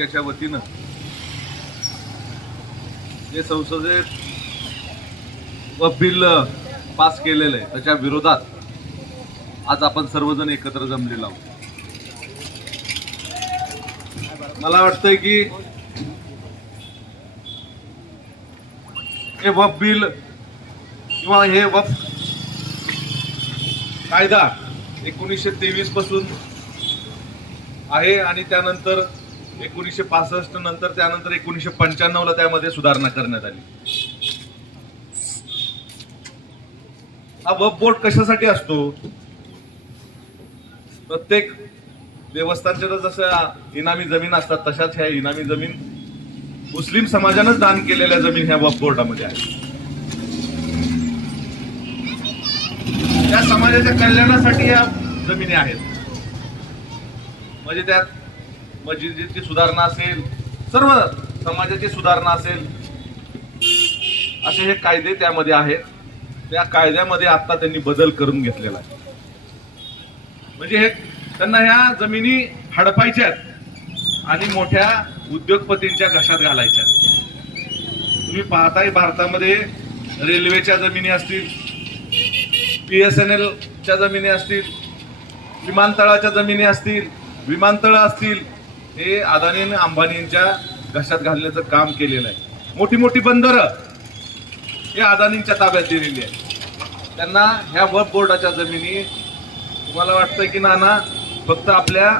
तालुक्याच्या वतीनं जे संसदेत व बिल पास केलेलं आहे त्याच्या विरोधात आज आपण सर्वजण एकत्र जमलेलो आहोत. मला वाटतंय की हे वफ बिल किंवा हे वफ कायदा एकोणीसशे तेवीसपासून आहे आणि त्यानंतर एकोणीसशे पासष्ट नंतर त्यानंतर एकोणीसशे पंच्याण्णवला त्यामध्ये सुधारणा करण्यात आली. हा वफ बोर्ड कशासाठी असतो? प्रत्येक देवस्थानच्या जसं इनामी जमीन असतात तशाच ह्या इनामी जमीन मुस्लिम समाजानंच दान केलेल्या जमीन ह्या वफ बोर्डामध्ये आहे त्या समाजाच्या कल्याणासाठी या जमिनी आहेत. म्हणजे त्यात मस्जिदीची सुधारणा असेल सर्व समाजाची सुधारणा असेल असे हे कायदे त्यामध्ये आहेत. त्या कायद्यामध्ये आता त्यांनी बदल करून घेतलेला आहे. म्हणजे हे त्यांना ह्या जमिनी हडपायच्यात आणि मोठ्या उद्योगपतींच्या घशात घालायच्या तुम्ही पाहताय भारतामध्ये रेल्वेच्या जमिनी असतील पी एस एन एलच्या जमिनी असतील विमानतळाच्या जमिनी असतील विमानतळ असतील हे अदानी आणि अंबानींच्या घशात घालण्याचं काम केलेलं आहे. मोठी मोठी बंदरं हे अदानींच्या ताब्यात दिलेली आहे त्यांना ह्या वफ बोर्डाच्या जमिनी तुम्हाला वाटतंय की नाना फक्त आपल्या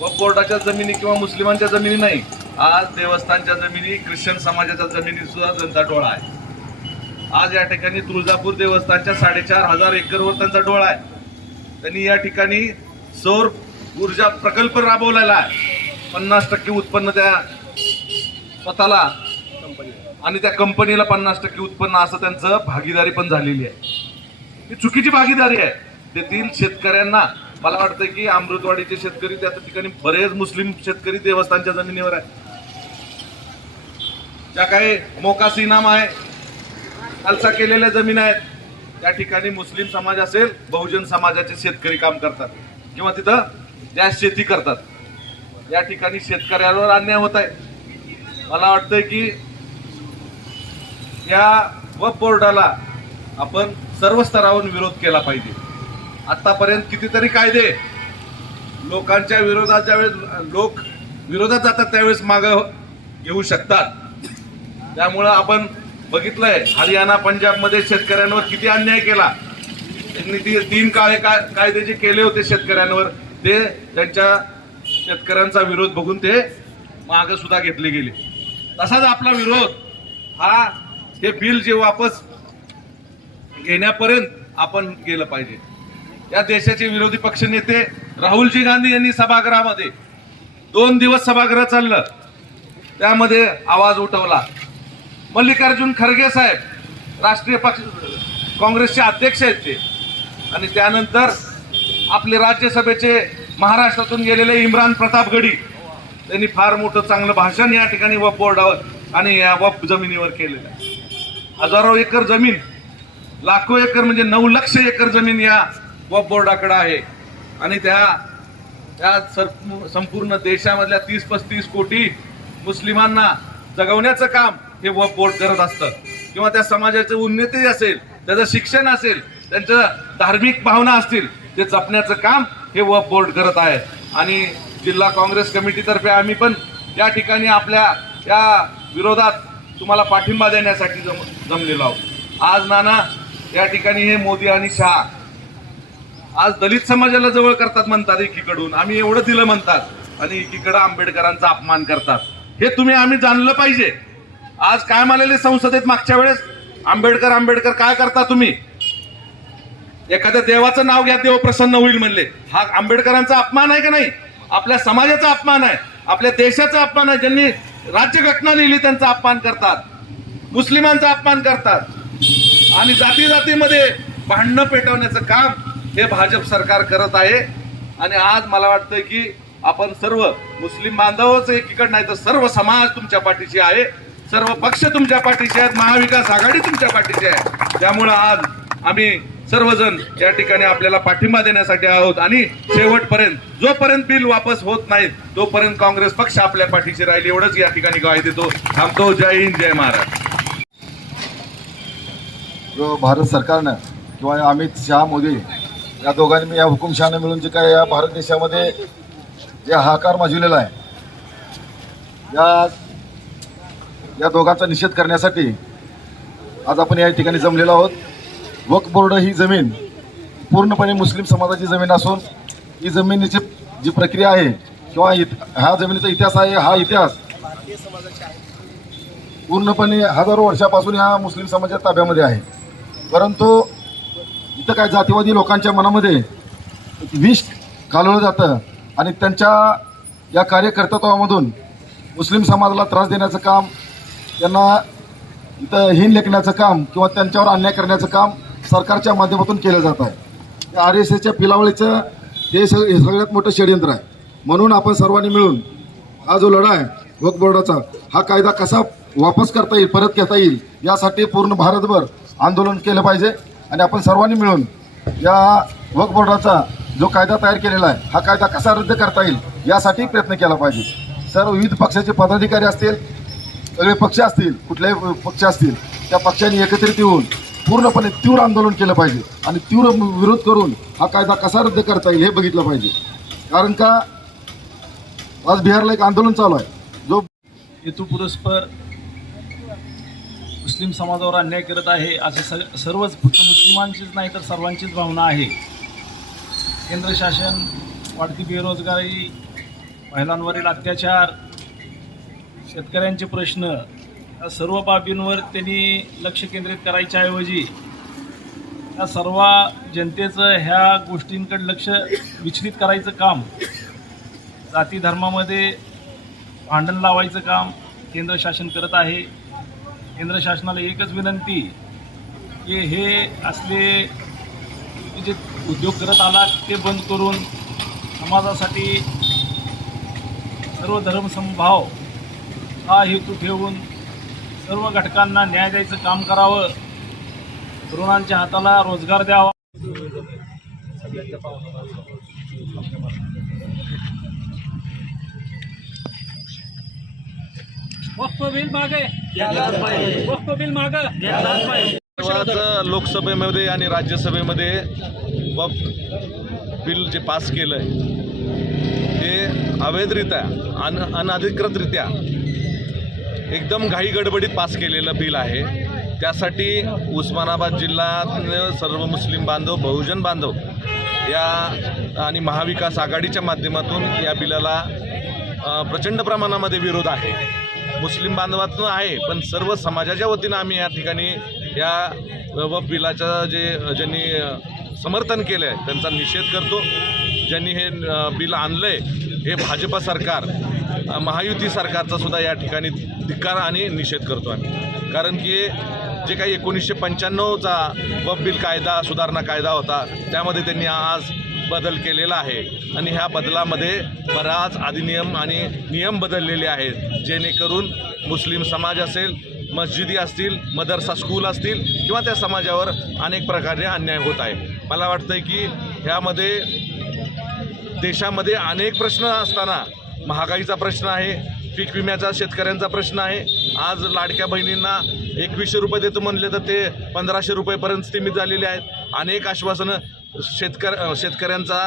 वफ बोर्डाच्या जमिनी किंवा मुस्लिमांच्या जमिनी नाही आज देवस्थानच्या जमिनी ख्रिश्चन समाजाच्या जमिनी सुद्धा त्यांचा डोळा आहे. आज या ठिकाणी तुळजापूर देवस्थानच्या साडेचार हजार एकरवर त्यांचा डोळा आहे. त्यांनी या ठिकाणी सौर ऊर्जा प्रकल्प राबवलेला आहे. पन्नास टक्के उत्पन्न त्या स्वतःला आणि त्या कंपनीला पन्नास टक्के उत्पन्न असं त्यांचं भागीदारी पण झालेली आहे. ही चुकीची भागीदारी आहे. तेथील शेतकऱ्यांना मला वाटतं की अमृतवाडीचे शेतकरी त्या ठिकाणी बरेच मुस्लिम शेतकरी देवस्थानच्या जमिनीवर आहे ज्या काही मोकास इनाम आहे खालसा केलेल्या जमीन आहेत त्या ठिकाणी मुस्लिम समाज असेल बहुजन समाजाचे शेतकरी काम करतात. किंवा तिथं त्या शेती करतात. या ठिकाणी शेतकऱ्यांवर अन्याय होत आहे. मला वाटतंय की या वफ बोर्डाला आपण सर्व स्तरावरून विरोध केला पाहिजे. आतापर्यंत कितीतरी कायदे लोकांच्या विरोधात ज्यावेळेस लोक विरोधात जातात त्यावेळेस मागं घेऊ शकतात. त्यामुळं आपण बघितलंय हरियाणा पंजाबमध्ये शेतकऱ्यांवर किती अन्याय केला. त्यांनी ती तीन काळे का- कायदे जे केले होते शेतकऱ्यांवर ते त्यांच्या शेतकऱ्यांचा विरोध बघून ते मागं सुद्धा घेतले गेले. तसाच आपला विरोध हा हे बिल जे वापस घेण्यापर्यंत आपण गेलं पाहिजे. या देशाचे विरोधी पक्ष नेते राहुलजी गांधी यांनी सभागृहामध्ये दोन दिवस सभागृह चाललं. त्यामध्ये आवाज उठवला. मल्लिकार्जुन खरगे साहेब राष्ट्रीय पक्ष काँग्रेसचे अध्यक्ष आहेत ते. आणि त्यानंतर आपले राज्यसभेचे महाराष्ट्रातून गेलेले इम्रान प्रताप गडी त्यांनी फार मोठं चांगलं भाषण या ठिकाणी वफ बोर्डावर आणि या वफ जमिनीवर केलेलं आहे. हजारो एकर जमीन लाखो एकर म्हणजे नऊ लक्ष एकर जमीन या वफ बोर्डाकडे आहे. आणि त्या त्या सर- संपूर्ण देशामधल्या तीस पस्तीस कोटी मुस्लिमांना जगवण्याचं काम हे वफ बोर्ड करत असतं. किंवा त्या समाजाचं उन्नती असेल त्याचं शिक्षण असेल त्यांचं धार्मिक भावना असतील ते जपण्याचं काम हे वफ बोर्ड करत आहे. आणि जिल्हा काँग्रेस कमिटीतर्फे आम्ही पण या ठिकाणी आपल्या या विरोधात तुम्हाला पाठिंबा देण्यासाठी जम जमलेलो आहोत. आज नाना या ठिकाणी हे मोदी आणि शहा. आज दलित समाजाला जवळ करतात म्हणतात एकीकडून. आम्ही एवढं दिलं म्हणतात आणि एकीकडं आंबेडकरांचा अपमान करतात. हे तुम्ही आम्ही जाणलं पाहिजे. आज काय म्हणाले संसदेत मागच्या वेळेस आंबेडकर आंबेडकर काय करता तुम्ही? एखाद्या देवाचं नाव घ्या देव प्रसन्न होईल म्हणले. हा आंबेडकरांचा अपमान आहे का नाही? आपल्या समाजाचा अपमान आहे. आपल्या देशाचा अपमान आहे. ज्यांनी राज्यघटना लिहिली त्यांचा अपमान करतात. मुस्लिमांचा अपमान करतात. आणि जाती जातीमध्ये भांडणं पेटवण्याचं काम हे भाजप सरकार करत आहे. आणि आज मला वाटतं की आपण सर्व मुस्लिम बांधवच एकीकडे नाही तर सर्व समाज तुमच्या पाठीशी आहे. सर्व पक्ष तुमच्या पाठीशी आहेत. महाविकास आघाडी तुमच्या पाठीशी आहे. त्यामुळं आज आम्ही सर्वजण या ठिकाणी आपल्याला पाठिंबा देण्यासाठी आहोत आणि शेवटपर्यंत जोपर्यंत बिल वापस होत नाही तोपर्यंत काँग्रेस पक्ष आपल्या पाठीशी राहील एवढंच या ठिकाणी गाय देतो. थांबतो. जय हिंद जय महाराज जो भारत सरकारनं किंवा अमित शहा मोदी या दोघांनी या हुकुमशहाने मिळून जे काय या भारत देशामध्ये जे हाकार माजविलेला आहे या या दोघांचा निषेध करण्यासाठी आज आपण या ठिकाणी जमलेलो आहोत. वक्फ बोर्ड ही जमीन पूर्णपणे मुस्लिम समाजाची जमीन असून ही जमिनीची जी प्रक्रिया आहे किंवा ह्या जमिनीचा इतिहास आहे हा इतिहास पूर्णपणे हजारो वर्षापासून ह्या मुस्लिम समाजाच्या ताब्यामध्ये आहे. परंतु इथं काय जातीवादी लोकांच्या मनामध्ये विष घालवलं जातं आणि त्यांच्या या कार्यकर्तृत्वामधून मुस्लिम समाजाला त्रास देण्याचं काम त्यांना इथं हीन लेखण्याचं काम किंवा त्यांच्यावर अन्याय करण्याचं काम सरकारच्या माध्यमातून केलं जात आहे. आर एस एसच्या पिलावळीचं हे सग हे सगळ्यात मोठं षडयंत्र आहे. म्हणून आपण सर्वांनी मिळून हा जो लढा आहे वक्फ बोर्डाचा हा कायदा कसा वापस करता येईल परत घेता येईल यासाठी पूर्ण भारतभर आंदोलन केलं पाहिजे. आणि आपण सर्वांनी मिळून या वक्फ बोर्डाचा जो कायदा तयार केलेला आहे हा कायदा कसा रद्द करता येईल यासाठी प्रयत्न केला पाहिजे. सर्व विविध पक्षाचे पदाधिकारी असतील सगळे पक्ष असतील कुठल्याही पक्ष असतील त्या पक्षांनी एकत्रित येऊन पूर्णपणे तीव्र आंदोलन केलं पाहिजे आणि तीव्र विरोध करून हा कायदा कसा रद्द करता येईल हे बघितलं पाहिजे. कारण का आज बिहारला एक आंदोलन चालू आहे. जो हेतुपुरस्पर मुस्लिम समाजावर अन्याय करत आहे असे स सर्वच फक्त मुस्लिमांचीच नाही तर सर्वांचीच भावना आहे. केंद्र शासन वाढती बेरोजगारी महिलांवरील अत्याचार शेतकऱ्यांचे प्रश्न या सर्व बाबींवर त्यांनी लक्ष केंद्रित करायच्याऐवजी या सर्व जनतेचं ह्या गोष्टींकडे लक्ष विचलित करायचं काम जाती धर्मामध्ये भांडण लावायचं काम केंद्र शासन करत आहे. केंद्र शासनाला एकच विनंती की हे असले जे उद्योग करत आला ते बंद करून समाजासाठी सर्व धर्मसमभाव हा हेतू ठेवून सर्व घटकांना न्याय द्यायचं काम करावं. तरुणांच्या हाताला रोजगार द्यावा. वक्फ बिल मागे. वक्फ बिल मागे. आज लोकसभेमध्ये आणि राज्यसभेमध्ये वप बिल जे पास केलं आहे ते अवैधरित्या अन अनधिकृतरित्या एकदम घाई गडबडीत पास केलेलं बिल आहे. त्यासाठी उस्मानाबाद जिल्ह्यातनं सर्व मुस्लिम बांधव बहुजन बांधव या आणि महाविकास आघाडीच्या माध्यमातून या बिलाला प्रचंड प्रमाणामध्ये विरोध आहे. मुस्लिम बांधवातून आहे पण सर्व समाजाच्या वतीनं आम्ही या ठिकाणी या वफ बिलाचं जे ज्यांनी समर्थन केलं आहे त्यांचा निषेध करतो. ज्यांनी हे बिल आणलं आहे हे भाजप सरकार महायुती सरकारचा सुद्धा या ठिकाणी धिक्कार आणि निषेध करतो आम्ही. कारण की जे काही एकोणीसशे पंच्याण्णवचा बब्बील बिल कायदा सुधारणा कायदा होता त्यामध्ये त्यांनी आज बदल केलेला आहे. आणि ह्या बदलामध्ये बराच अधिनियम आणि नियम बदललेले आहेत. जेणेकरून मुस्लिम समाज असेल मस्जिदी असतील मदरसा स्कूल असतील किंवा त्या समाजावर अनेक प्रकारे अन्याय होत आहे. मला वाटतं की ह्यामध्ये देशामध्ये अनेक प्रश्न असताना महागाईचा प्रश्न आहे पीक विम्याचा शेतकऱ्यांचा प्रश्न आहे. आज लाडक्या बहिणींना एकवीसशे रुपये देतो म्हणले तर ते पंधराशे रुपयेपर्यंत स्थिमित झालेले आहेत. अनेक आश्वासनं शेतकर शेतकऱ्यांचा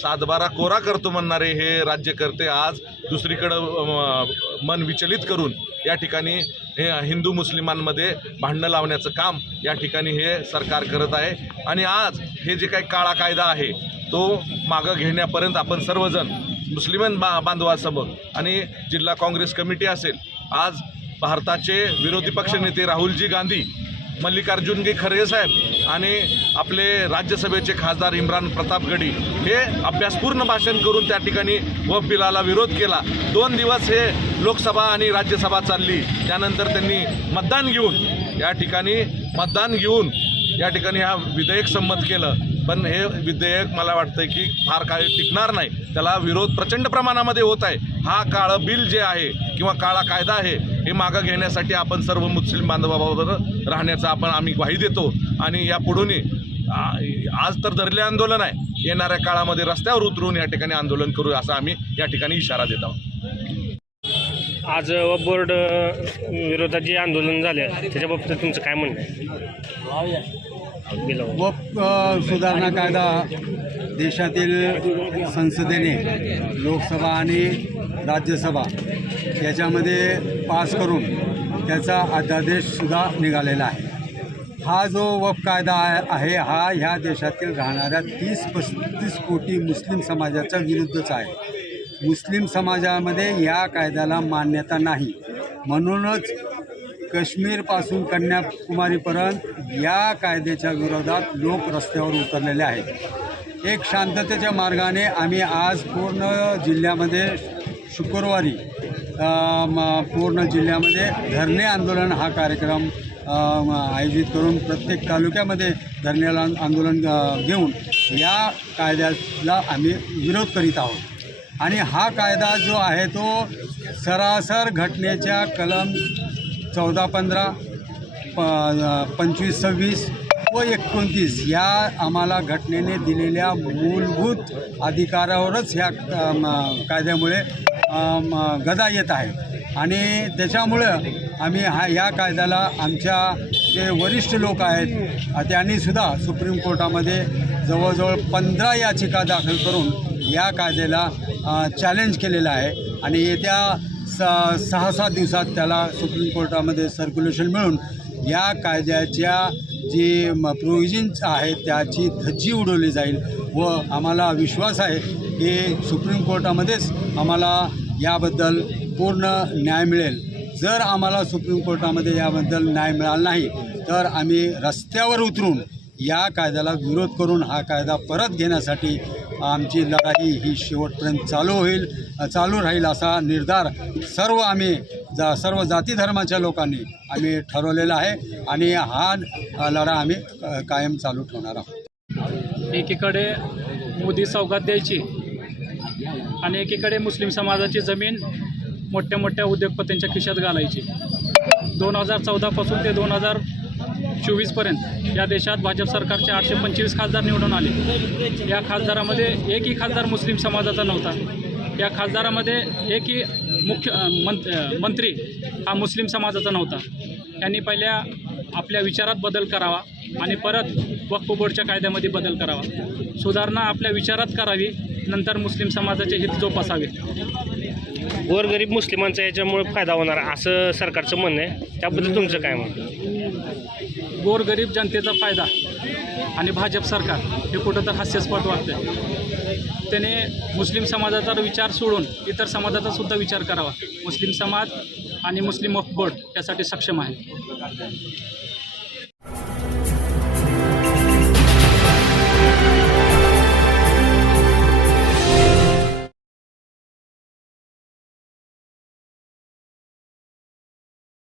सातबारा कोरा करतो म्हणणारे हे राज्यकर्ते आज दुसरीकडं मन विचलित करून या ठिकाणी हे हिंदू मुस्लिमांमध्ये भांडणं लावण्याचं काम या ठिकाणी हे सरकार करत आहे. आणि आज हे जे काही काळा कायदा आहे तो मागं घेण्यापर्यंत आपण सर्वजण मुस्लिम बा बांधवासमोर आणि जिल्हा काँग्रेस कमिटी असेल आज भारताचे विरोधी पक्षनेते राहुलजी गांधी मल्लिकार्जुनजी खरगे साहेब आणि आपले राज्यसभेचे खासदार इम्रान प्रताप गडी हे अभ्यासपूर्ण भाषण करून त्या ठिकाणी वफ बिलाला विरोध केला. दोन दिवस हे लोकसभा आणि राज्यसभा चालली. त्यानंतर त्यांनी मतदान घेऊन या ठिकाणी मतदान घेऊन या ठिकाणी हा विधेयक संमत केलं. पण हे विधेयक मला वाटतं की फार काळ टिकणार नाही. त्याला विरोध प्रचंड प्रमाणामध्ये होत आहे. हा काळं बिल जे आहे किंवा काळा कायदा आहे हे मागं घेण्यासाठी आपण सर्व मुस्लिम बांधवाबरोबर राहण्याचा आपण आम्ही ग्वाही देतो. आणि या पुढूनही आज तर धरले आंदोलन आहे. येणाऱ्या काळामध्ये रस्त्यावर उतरून या ठिकाणी आंदोलन करू असा आम्ही या ठिकाणी इशारा देत आहोत. आज बोर्ड विरोधात जे आंदोलन झाले त्याच्या बाबतीत तुमचं काय म्हणणं व सुधारणा कायदा देशातील संसदेने लोकसभा आणि राज्यसभा याच्यामध्ये पास करून त्याचा अध्यादेशसुद्धा निघालेला आहे. हा जो वक्फ कायदा आहे हा ह्या देशातील राहणाऱ्या तीस पस्तीस कोटी मुस्लिम समाजाच्या विरुद्धच आहे. मुस्लिम समाजामध्ये या कायद्याला मान्यता नाही. म्हणूनच काश्मीरपासून कन्याकुमारीपर्यंत या कायद्याच्या विरोधात लोक रस्त्यावर उतरलेले आहेत. एक शांततेच्या मार्गाने आम्ही आज पूर्ण जिल्ह्यामध्ये शुक्रवारी म- पूर्ण जिल्ह्यामध्ये धरणे आंदोलन हा कार्यक्रम आयोजित करून प्रत्येक तालुक्यामध्ये धरण्याला आंदोलन घेऊन या कायद्याला आम्ही विरोध करीत आहोत. आणि हा कायदा जो आहे तो सरासर घटनेच्या कलम चौदा पंधरा प पंचवीस सव्वीस व एकोणतीस या आम्हाला घटनेने दिलेल्या मूलभूत अधिकारावरच ह्या कायद्यामुळे गदा येत आहे. आणि त्याच्यामुळं आम्ही हा या कायद्याला आमच्या जे वरिष्ठ लोक आहेत त्यांनीसुद्धा सुप्रीम कोर्टामध्ये जवळजवळ पंधरा याचिका दाखल करून या कायद्याला चॅलेंज केलेलं आहे. आणि येत्या स सहा सात दिवसात त्याला सुप्रीम कोर्टामध्ये सर्क्युलेशन मिळून या कायद्याच्या जी प्रोव्हिजन्स आहेत त्याची धज्जी उडवली जाईल व आम्हाला विश्वास आहे की सुप्रीम कोर्टामध्येच आम्हाला याबद्दल पूर्ण न्याय मिळेल. जर आम्हाला सुप्रीम कोर्टामध्ये याबद्दल न्याय मिळाला नाही तर आम्ही रस्त्यावर उतरून या कायद्याला विरोध करून हा कायदा परत घेण्यासाठी आमची लढाई ही शेवटपर्यंत चालू होईल चालू राहील असा निर्धार सर्व आम्ही जा सर्व जाती धर्माच्या लोकांनी आम्ही ठरवलेला आहे आणि हा लढा आम्ही कायम चालू ठेवणार आहोत. एकीकडे मोदी सौगात द्यायची आणि एकीकडे मुस्लिम समाजाची जमीन मोठ्या मोठ्या उद्योगपतींच्या खिशात घालायची. दोन हजार चौदापासून ते दोन हजार चोवीसपर्यंत या देशात भाजप सरकारचे आठशे पंचवीस खासदार निवडून आले. या खासदारामध्ये एकही खासदार मुस्लिम समाजाचा नव्हता. या खासदारामध्ये एकही मुख्य मंत मंत्री हा मुस्लिम समाजाचा नव्हता. त्यांनी पहिल्या आपल्या विचारात बदल करावा आणि परत वक्फ बोर्डच्या कायद्यामध्ये बदल करावा. सुधारणा आपल्या विचारात करावी नंतर मुस्लिम समाजाचे हित जोपासावे. गोरगरीब मुस्लिमांचा याच्यामुळे फायदा होणार असं सरकारचं म्हणणं आहे. त्याबद्दल तुमचं काय म्हणणं गोरगरीब जनतेचा फायदा आणि भाजप सरकार हे कुठं तर हास्यास्पद वाटतं त्याने मुस्लिम समाजाचा विचार सोडून इतर समाजाचा सुद्धा विचार करावा. मुस्लिम समाज आणि मुस्लिम वक्फ बोर्ड यासाठी सक्षम आहे.